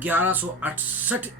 1168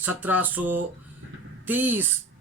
1730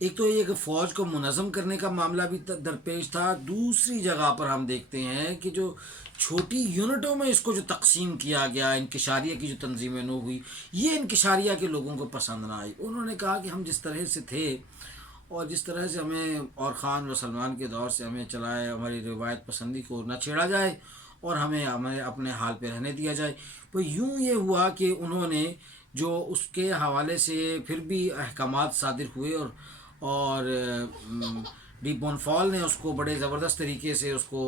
ایک تو یہ کہ فوج کو منظم کرنے کا معاملہ بھی درپیش تھا، دوسری جگہ پر ہم دیکھتے ہیں کہ جو چھوٹی یونٹوں میں اس کو جو تقسیم کیا گیا، انکشاریہ کی جو تنظیمیں نو ہوئی، یہ انکشاریہ کے لوگوں کو پسند نہ آئی۔ انہوں نے کہا کہ ہم جس طرح سے تھے اور جس طرح سے ہمیں اور خان و سلمان کے دور سے ہمیں چلائے، ہماری روایت پسندی کو نہ چھیڑا جائے اور ہمیں اپنے حال پہ رہنے دیا جائے۔ تو یوں یہ ہوا کہ انہوں نے جو اس کے حوالے سے پھر بھی احکامات صادر ہوئے، اور ڈی بونفال نے اس کو بڑے زبردست طریقے سے اس کو،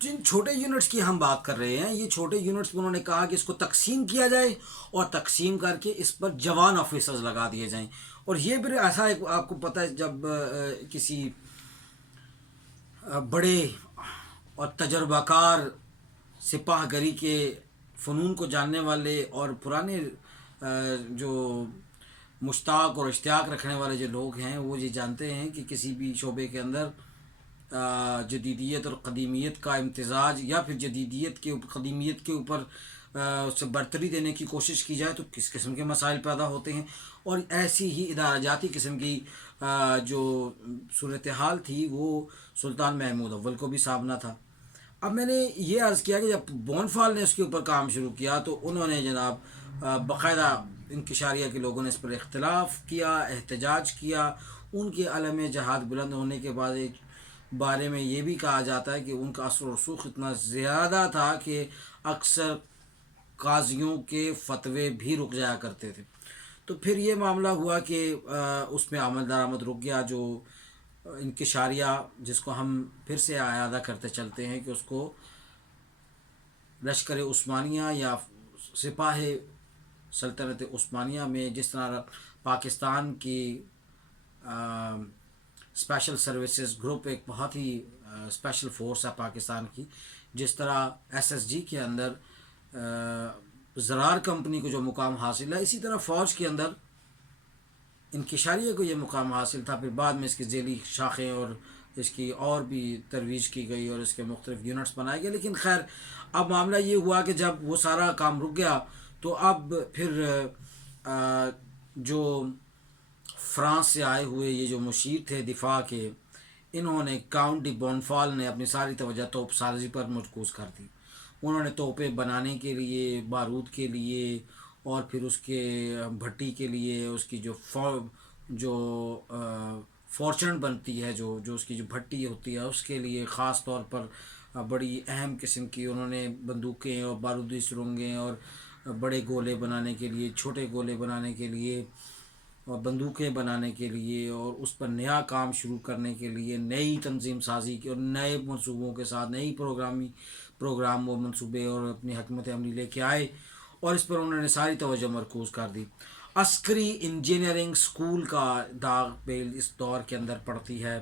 جن چھوٹے یونٹس کی ہم بات کر رہے ہیں، یہ چھوٹے یونٹس میں انہوں نے کہا کہ اس کو تقسیم کیا جائے اور تقسیم کر کے اس پر جوان آفیسرز لگا دیے جائیں۔ اور یہ پھر ایسا ایک آپ کو پتہ ہے، جب کسی بڑے اور تجربہ کار سپاہ گری کے فنون کو جاننے والے اور پرانے جو مشتاق اور اشتیاق رکھنے والے جو لوگ ہیں، وہ یہ جانتے ہیں کہ کسی بھی شعبے کے اندر جدیدیت اور قدیمیت کا امتزاج، یا پھر جدیدیت کے قدیمیت کے اوپر اس سے برتری دینے کی کوشش کی جائے تو کس قسم کے مسائل پیدا ہوتے ہیں۔ اور ایسی ہی ادارہ جاتی قسم کی جو صورتحال تھی وہ سلطان محمود اول کو بھی سامنا تھا۔ اب میں نے یہ عرض کیا کہ جب بونفال نے اس کے اوپر کام شروع کیا تو انہوں نے جناب باقاعدہ انکشاریہ کے لوگوں نے اس پر اختلاف کیا، احتجاج کیا۔ ان کے علم جہاد بلند ہونے کے بعد ایک بارے میں یہ بھی کہا جاتا ہے کہ ان کا اثر و رسوخ اتنا زیادہ تھا کہ اکثر قاضیوں کے فتوے بھی رک جایا کرتے تھے۔ تو پھر یہ معاملہ ہوا کہ اس میں عمل درآمد رک گیا۔ جو انکشاریہ، جس کو ہم پھر سے اعادہ کرتے چلتے ہیں کہ اس کو لشکر عثمانیہ یا سپاہ سلطنت عثمانیہ میں، جس طرح پاکستان کی اسپیشل سروسز گروپ ایک بہت ہی اسپیشل فورس ہے پاکستان کی، جس طرح ایس ایس جی کے اندر زرار کمپنی کو جو مقام حاصل ہے، اسی طرح فوج کے اندر انکشاریہ کو یہ مقام حاصل تھا۔ پھر بعد میں اس کی ذیلی شاخیں اور اس کی اور بھی ترویج کی گئی اور اس کے مختلف یونٹس بنائے گئے۔ لیکن خیر، اب معاملہ یہ ہوا کہ جب وہ سارا کام رک گیا تو اب پھر جو فرانس سے آئے ہوئے یہ جو مشیر تھے دفاع کے، انہوں نے کاؤنٹ ڈی بونفال نے اپنی ساری توجہ توپ سازی پر مرکوز کر دی۔ انہوں نے توپیں بنانے کے لیے، بارود کے لیے، اور پھر اس کے بھٹی کے لیے، اس کی جو فارچونٹ بنتی ہے، جو اس کی جو بھٹی ہوتی ہے، اس کے لیے خاص طور پر بڑی اہم قسم کی انہوں نے بندوقیں اور بارودی سرنگیں اور بڑے گولے بنانے کے لیے، چھوٹے گولے بنانے کے لیے اور بندوقیں بنانے کے لیے، اور اس پر نیا کام شروع کرنے کے لیے نئی تنظیم سازی کی اور نئے منصوبوں کے ساتھ نئی پروگرام و منصوبے اور اپنی حکمت عملی لے کے آئے، اور اس پر انہوں نے ساری توجہ مرکوز کر دی۔ عسکری انجینئرنگ سکول کا داغ بیل اس دور کے اندر پڑتی ہے،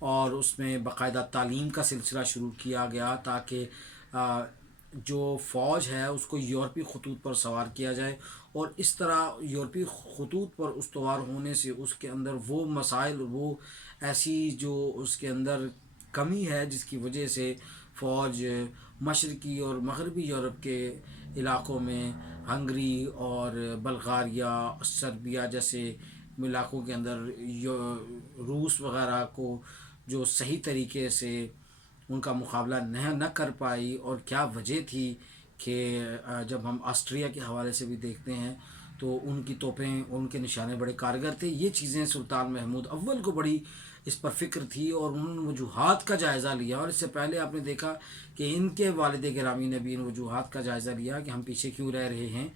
اور اس میں باقاعدہ تعلیم کا سلسلہ شروع کیا گیا تاکہ جو فوج ہے اس کو یورپی خطوط پر سوار کیا جائے، اور اس طرح یورپی خطوط پر استوار ہونے سے اس کے اندر وہ مسائل، وہ ایسی جو اس کے اندر کمی ہے جس کی وجہ سے فوج مشرقی اور مغربی یورپ کے علاقوں میں، ہنگری اور بلغاریہ، سربیا جیسے علاقوں کے اندر روس وغیرہ کو جو صحیح طریقے سے ان کا مقابلہ نہ کر پائی، اور کیا وجہ تھی کہ جب ہم آسٹریا کے حوالے سے بھی دیکھتے ہیں تو ان کی توپیں، ان کے نشانے بڑے کارگر تھے۔ یہ چیزیں سلطان محمود اول کو بڑی اس پر فکر تھی، اور انہوں نے وجوہات کا جائزہ لیا۔ اور اس سے پہلے آپ نے دیکھا کہ ان کے والد گرامی نے بھی ان وجوہات کا جائزہ لیا کہ ہم پیچھے کیوں رہ رہے ہیں۔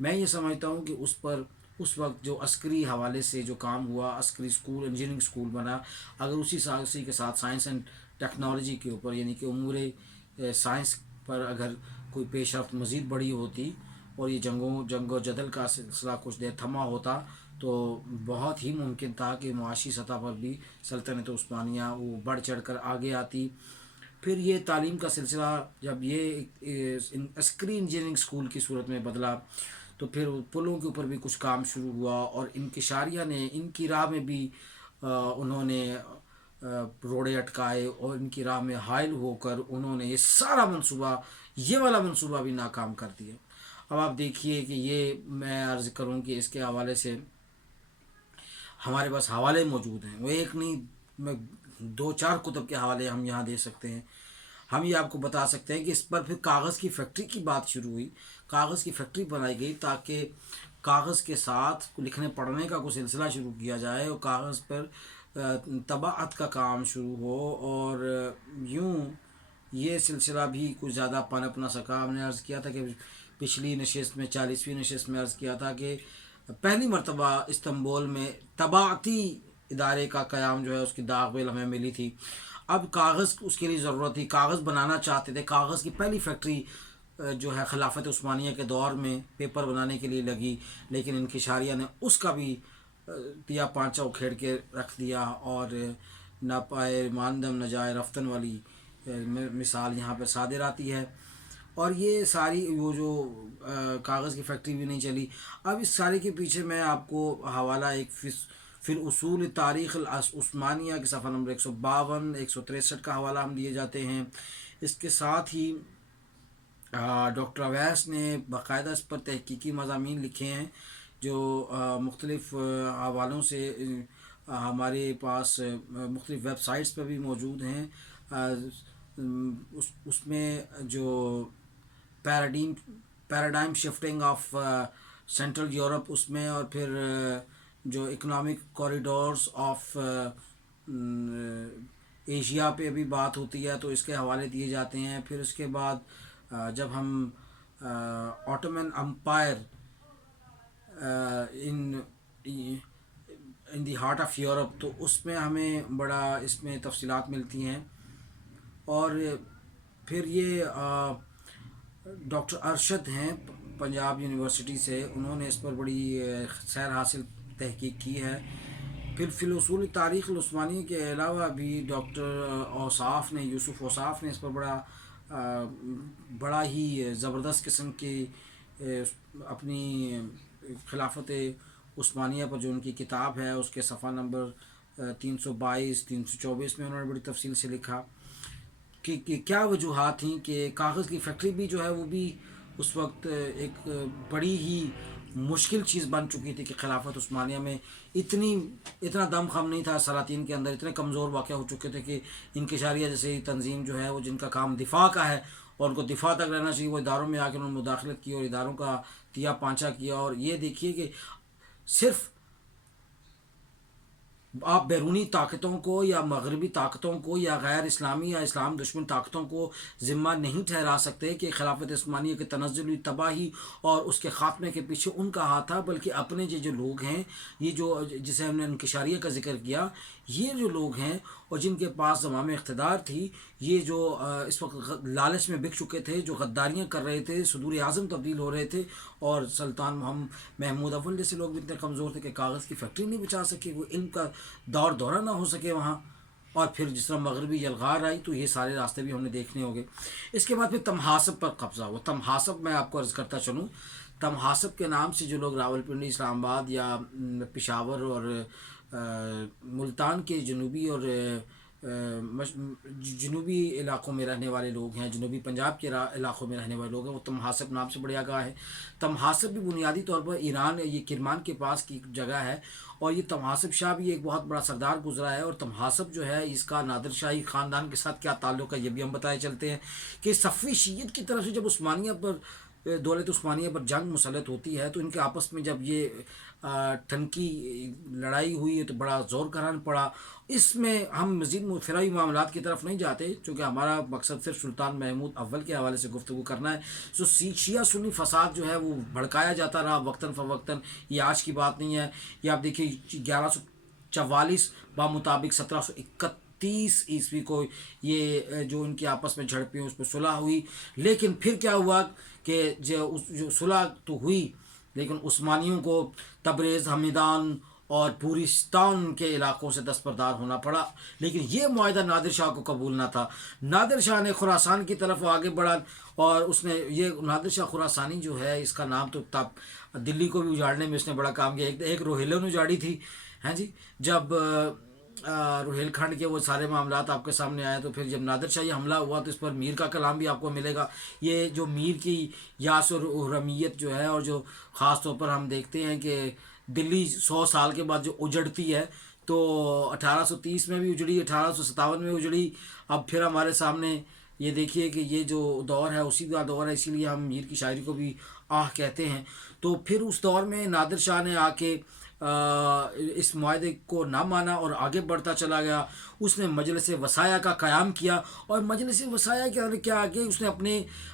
میں یہ سمجھتا ہوں کہ اس وقت جو عسکری حوالے سے جو کام ہوا، عسکری سکول، انجینئرنگ سکول بنا، اگر اسی کے ساتھ سائنس اینڈ ٹیکنالوجی کے اوپر، یعنی کہ امور سائنس پر اگر کوئی پیش رفت مزید بڑی ہوتی اور یہ جنگ و جدل کا سلسلہ کچھ دیر تھما ہوتا، تو بہت ہی ممکن تھا کہ معاشی سطح پر بھی سلطنت عثمانیہ وہ بڑھ چڑھ کر آگے آتی۔ پھر یہ تعلیم کا سلسلہ جب یہ عسکری انجینئرنگ سکول کی صورت میں بدلا تو پھر پلوں کے اوپر بھی کچھ کام شروع ہوا، اور انکشاریہ نے ان کی راہ میں بھی انہوں نے روڑے اٹکائے، اور ان کی راہ میں حائل ہو کر انہوں نے یہ سارا منصوبہ، یہ والا منصوبہ بھی ناکام کر دیا۔ اب آپ دیکھیے کہ یہ میں عرض کروں کہ اس کے حوالے سے ہمارے پاس حوالے موجود ہیں، وہ ایک نہیں، میں 2-4 کتب کے حوالے ہم یہاں دے سکتے ہیں۔ ہم یہ آپ کو بتا سکتے ہیں کہ اس پر پھر کاغذ کی فیکٹری کی بات شروع ہوئی، کاغذ کی فیکٹری بنائی گئی تاکہ کاغذ کے ساتھ لکھنے پڑھنے کا کوئی سلسلہ شروع کیا جائے اور کاغذ پر طباعت کا کام شروع ہو، اور یوں یہ سلسلہ بھی کچھ زیادہ پنپ نہ سکا۔ ہم نے عرض کیا تھا کہ پچھلی نشست میں 40ویں نشست میں عرض کیا تھا کہ پہلی مرتبہ استنبول میں طباعتی ادارے کا قیام جو ہے اس کی داغ بیل ہمیں ملی تھی۔ اب کاغذ اس کے لیے ضرورت تھی، کاغذ بنانا چاہتے تھے، کاغذ کی پہلی فیکٹری جو ہے خلافت عثمانیہ کے دور میں پیپر بنانے کے لیے لگی، لیکن انکشاریہ نے اس کا بھی تیا پانچا اکھیڑ کے رکھ دیا، اور نہ پائے ماندم نہ جائے رفتن والی مثال یہاں پہ صادر آتی ہے۔ اور یہ ساری وہ جو کاغذ کی فیکٹری بھی نہیں چلی۔ اب اس سارے کے پیچھے میں آپ کو حوالہ ایک پھر اصول تاریخ عثمانیہ کے صفحہ نمبر 152 163 کا حوالہ ہم دیے جاتے ہیں۔ اس کے ساتھ ہی ڈاکٹر اویس نے باقاعدہ اس پر تحقیقی مضامین لکھے ہیں جو مختلف حوالوں سے ہمارے پاس مختلف ویب سائٹس پر بھی موجود ہیں۔ اس میں جو paradigm shifting of central Europe اس میں، اور پھر جو اکنامک کوریڈورز آف ایشیا پہ بھی بات ہوتی ہے تو اس کے حوالے دیے جاتے ہیں۔ پھر اس کے بعد جب ہم Ottoman empire in the heart of Europe, تو اس میں ہمیں بڑا اس میں تفصیلات ملتی ہیں۔ اور پھر یہ ڈاکٹر ارشد ہیں پنجاب یونیورسٹی سے، انہوں نے اس پر بڑی سیر حاصل تحقیق کی ہے۔ پھر فی الاصول تاریخ العثمانیہ کے علاوہ بھی ڈاکٹر اوصاف نے، یوسف اوصاف نے اس پر بڑا ہی زبردست قسم کی اپنی خلافت عثمانیہ پر جو ان کی کتاب ہے اس کے صفحہ نمبر 322 324 میں انہوں نے بڑی تفصیل سے لکھا کہ کیا وجوہات تھیں کہ کاغذ کی فیکٹری بھی جو ہے وہ بھی اس وقت ایک بڑی ہی مشکل چیز بن چکی تھی کہ خلافت عثمانیہ میں اتنا دم خم نہیں تھا، سلاطین کے اندر اتنے کمزور واقع ہو چکے تھے کہ انکشاریہ جیسے تنظیم جو ہے وہ جن کا کام دفاع کا ہے اور ان کو دفاع تک رہنا چاہیے، وہ اداروں میں آ کے انہوں نے مداخلت کی اور اداروں کا تیا پانچا کیا۔ اور یہ دیکھیے کہ صرف آپ بیرونی طاقتوں کو یا مغربی طاقتوں کو یا غیر اسلامی یا اسلام دشمن طاقتوں کو ذمہ نہیں ٹھہرا سکتے کہ خلافت عثمانیہ کے تنزل تباہی اور اس کے خاتمے کے پیچھے ان کا ہاتھ تھا، بلکہ اپنے جو لوگ ہیں، یہ جو جسے ہم نے انکشاریہ کا ذکر کیا، یہ جو لوگ ہیں اور جن کے پاس زمام اقتدار تھی، یہ جو اس وقت لالچ میں بک چکے تھے، جو غداریاں کر رہے تھے، صدور اعظم تبدیل ہو رہے تھے، اور سلطان محمود اول جیسے لوگ بھی اتنے کمزور تھے کہ کاغذ کی فیکٹری نہیں بچا سکے، وہ ان کا دورہ نہ ہو سکے وہاں۔ اور پھر جس طرح مغربی یلغار آئی تو یہ سارے راستے بھی ہم نے دیکھنے ہوں گے۔ اس کے بعد پھر تمہاسب پر قبضہ ہوا۔ تمہاسب میں آپ کو عرض کرتا چلوں، تمہاسب کے نام سے جو لوگ راولپنڈی، اسلام آباد یا پشاور اور ملتان کے جنوبی اور جنوبی علاقوں میں رہنے والے لوگ ہیں، جنوبی پنجاب کے علاقوں میں رہنے والے لوگ ہیں، وہ تمہاسب نام سے بڑے آگاہ ہے۔ تمہاسب بھی بنیادی طور پر ایران، یہ کرمان کے پاس کی جگہ ہے، اور یہ تمہاسب شاہ بھی ایک بہت بڑا سردار گزرا ہے۔ اور تمہاسب جو ہے اس کا نادر شاہی خاندان کے ساتھ کیا تعلق ہے یہ بھی ہم بتائے چلتے ہیں کہ صفوی شیعیت کی طرف سے جب عثمانیہ پر، دولت عثمانیہ پر جنگ مسلط ہوتی ہے تو ان کے آپس میں جب یہ ٹھنکی لڑائی ہوئی ہے تو بڑا زور کران پڑا۔ اس میں ہم مزید فروعی معاملات کی طرف نہیں جاتے چونکہ ہمارا مقصد صرف سلطان محمود اول کے حوالے سے گفتگو کرنا ہے۔ سو شیعہ سنی فساد جو ہے وہ بھڑکایا جاتا رہا وقتاً فوقتاً، یہ آج کی بات نہیں ہے۔ یہ آپ دیکھیے 1144 بمطابق 1731 عیسوی کو یہ جو ان کی آپس میں جھڑپیں اس پہ صلح ہوئی، لیکن پھر کیا ہوا کہ جو صلح تو ہوئی لیکن عثمانیوں کو تبریز، ہمیدان اور پورستان کے علاقوں سے دستبردار ہونا پڑا، لیکن یہ معاہدہ نادر شاہ کو قبول نہ تھا۔ نادر شاہ نے خراسان کی طرف آگے بڑھا، اور اس نے یہ نادر شاہ خراسانی جو ہے اس کا نام تو دلی کو بھی اجاڑنے میں اس نے بڑا کام کیا۔ ایک روہیلوں نے اجاڑی تھی، ہاں جی، جب روہیل کھنڈ کے وہ سارے معاملات آپ کے سامنے آئے، تو پھر جب نادر شاہی حملہ ہوا تو اس پر میر کا کلام بھی آپ کو ملے گا. یہ جو میر کی یاس اور رمیت جو ہے، اور جو خاص طور پر ہم دیکھتے ہیں کہ دلی 100 سال کے بعد جو اجڑتی ہے، تو 1830 میں بھی اجڑی، 1857 میں اجڑی. اب پھر ہمارے سامنے یہ دیکھیے کہ یہ جو دور ہے اسی کا دور ہے، اسی لیے ہم میر کی شاعری کو بھی آہ کہتے ہیں. تو پھر اس دور میں نادر شاہ نے آ کے اس معاہدے کو نہ مانا اور آگے بڑھتا چلا گیا. اس نے مجلس وصایا کا قیام کیا، اور مجلس وصایا کے اندر کیا کہ اس نے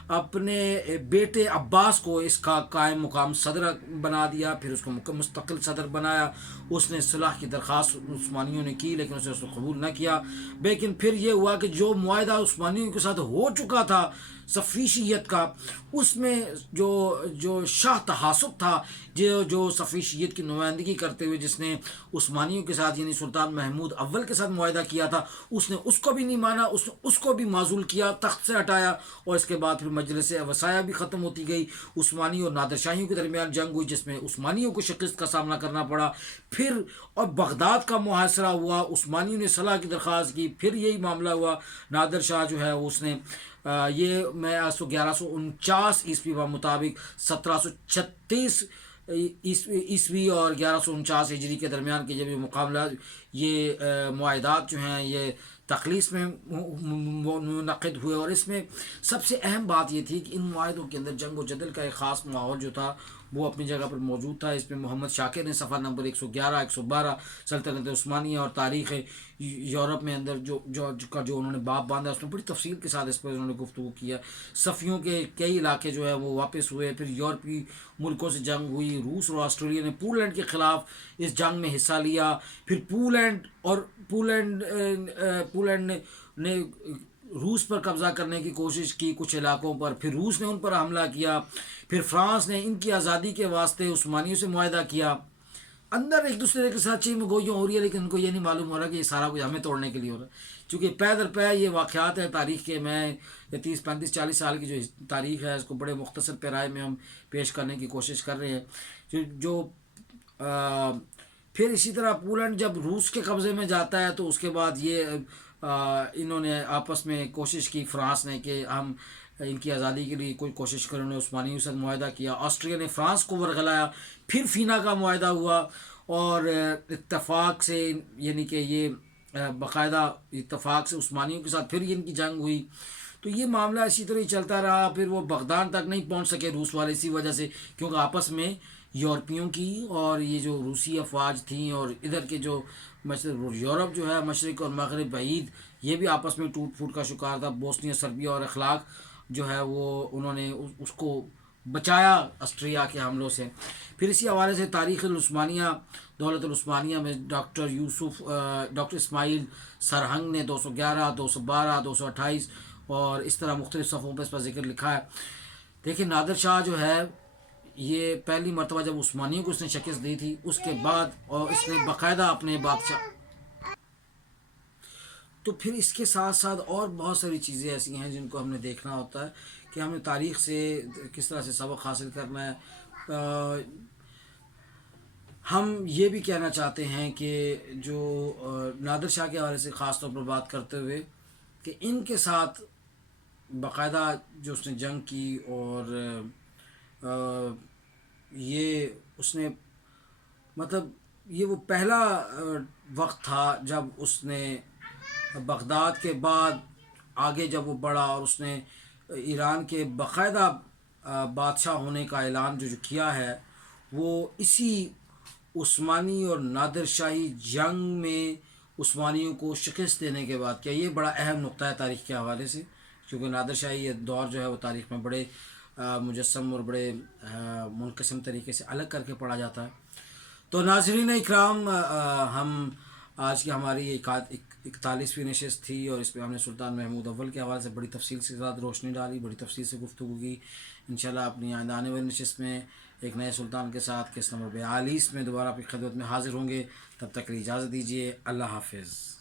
اپنے بیٹے عباس کو اس کا قائم مقام صدر بنا دیا، پھر اس کو مستقل صدر بنایا. اس نے صلح کی درخواست عثمانیوں نے کی، لیکن اس کو قبول نہ کیا. لیکن پھر یہ ہوا کہ جو معاہدہ عثمانیوں کے ساتھ ہو چکا تھا صفویشیت کا، اس میں جو شاہ تحاسب تھا، جو صفویشیت کی نمائندگی کرتے ہوئے جس نے عثمانیوں کے ساتھ یعنی سلطان محمود اول کے ساتھ معاہدہ کیا تھا، اس نے اس کو بھی نہیں مانا، اس کو بھی معزول کیا، تخت سے ہٹایا. اور اس کے بعد پھر مجلس وصایا بھی ختم ہوتی گئی. عثمانی اور نادر شاہیوں کے درمیان جنگ ہوئی، جس میں عثمانیوں کو شکست کا سامنا کرنا پڑا. پھر اور بغداد کا محاصرہ ہوا، عثمانیوں نے صلح کی درخواست کی، پھر یہی معاملہ ہوا. نادر شاہ جو ہے اس نے یہ میں 1149 عیسوی کے مطابق 1736 عیسوی اور 1149 ہجری کے درمیان کے جب یہ مقابلہ، یہ معاہدات جو ہیں یہ تخلیص میں منعقد ہوئے. اور اس میں سب سے اہم بات یہ تھی کہ ان معاہدوں کے اندر جنگ و جدل کا ایک خاص ماحول جو تھا وہ اپنی جگہ پر موجود تھا. اس میں محمد شاکر نے صفحہ نمبر 111 112 سلطنت عثمانیہ اور تاریخ یورپ میں اندر جو انہوں نے باب باندھا، اس میں بڑی تفصیل کے ساتھ اس پر انہوں نے گفتگو کیا. صفیوں کے کئی علاقے جو ہے وہ واپس ہوئے، پھر یورپی ملکوں سے جنگ ہوئی. روس اور آسٹریلیا نے پولینڈ کے خلاف اس جنگ میں حصہ لیا. پھر پولینڈ نے روس پر قبضہ کرنے کی کوشش کی کچھ علاقوں پر، پھر روس نے ان پر حملہ کیا. پھر فرانس نے ان کی آزادی کے واسطے عثمانیوں سے معاہدہ کیا. اندر ایک دوسرے کے ساتھ چیم گوئیاں ہو رہی ہے، لیکن ان کو یہ نہیں معلوم ہو رہا کہ یہ سارا کچھ ہمیں توڑنے کے لیے ہو رہا ہے. چونکہ پے در پے یہ واقعات ہیں تاریخ کے، میں یہ 30 35 40 سال کی جو تاریخ ہے اس کو بڑے مختصر پیرائے میں ہم پیش کرنے کی کوشش کر رہے ہیں. پھر اسی طرح پولینڈ جب روس کے قبضے میں جاتا ہے تو اس کے بعد یہ انہوں نے آپس میں کوشش کی، فرانس نے، کہ ہم ان کی آزادی کے لیے کوئی کوشش کریں. انہوں نے عثمانیوں سے معاہدہ کیا. آسٹریا نے فرانس کو ورغلایا. پھر فینا کا معاہدہ ہوا، اور اتفاق سے یعنی کہ یہ باقاعدہ اتفاق سے عثمانیوں کے ساتھ پھر ان کی جنگ ہوئی. تو یہ معاملہ اسی طرح ہی چلتا رہا. پھر وہ بغداد تک نہیں پہنچ سکے روس والے اسی وجہ سے، کیونکہ آپس میں یورپیوں کی اور یہ جو روسی افواج تھیں اور ادھر کے جو یورپ جو ہے مشرق اور مغرب بعید، یہ بھی آپس میں ٹوٹ پھوٹ کا شکار تھا. بوسنیا سربیا اور اخلاق جو ہے وہ انہوں نے اس کو بچایا آسٹریا کے حملوں سے. پھر اسی حوالے سے تاریخ العثمانیہ، دولت العثمانیہ میں ڈاکٹر اسماعیل سرہنگ نے 211 212 228 اور اس طرح مختلف صفحوں پر اس پر ذکر لکھا ہے. دیکھیں نادر شاہ جو ہے یہ پہلی مرتبہ جب عثمانیوں کو اس نے شکست دی تھی، اس کے بعد اور اس نے باقاعدہ اپنے بادشاہ، تو پھر اس کے ساتھ ساتھ اور بہت ساری چیزیں ایسی ہیں جن کو ہم نے دیکھنا ہوتا ہے کہ ہمیں تاریخ سے کس طرح سے سبق حاصل کرنا ہے. ہم یہ بھی کہنا چاہتے ہیں کہ جو نادر شاہ کے حوالے سے خاص طور پر بات کرتے ہوئے کہ ان کے ساتھ باقاعدہ جو اس نے جنگ کی، اور یہ اس نے مطلب یہ وہ پہلا وقت تھا جب اس نے بغداد کے بعد آگے جب وہ بڑھا اور اس نے ایران کے باقاعدہ بادشاہ ہونے کا اعلان جو کیا ہے، وہ اسی عثمانی اور نادر شاہی جنگ میں عثمانیوں کو شکست دینے کے بعد کیا. یہ بڑا اہم نقطہ ہے تاریخ کے حوالے سے، کیونکہ نادر شاہی یہ دور جو ہے وہ تاریخ میں بڑے مجسم اور بڑے منقسم طریقے سے الگ کر کے پڑھا جاتا ہے. تو ناظرین اکرام، ہم آج کی ہماری 41ویں نشست تھی، اور اس پہ ہم نے سلطان محمود اول کے حوالے سے بڑی تفصیل سے ساتھ روشنی ڈالی، بڑی تفصیل سے گفتگو کی. انشاءاللہ اپنی آنے والی نشست میں ایک نئے سلطان کے ساتھ قسط نمبر 42 میں دوبارہ آپ کی خدمت میں حاضر ہوں گے. تب تک کے لیے اجازت دیجیے. اللہ حافظ.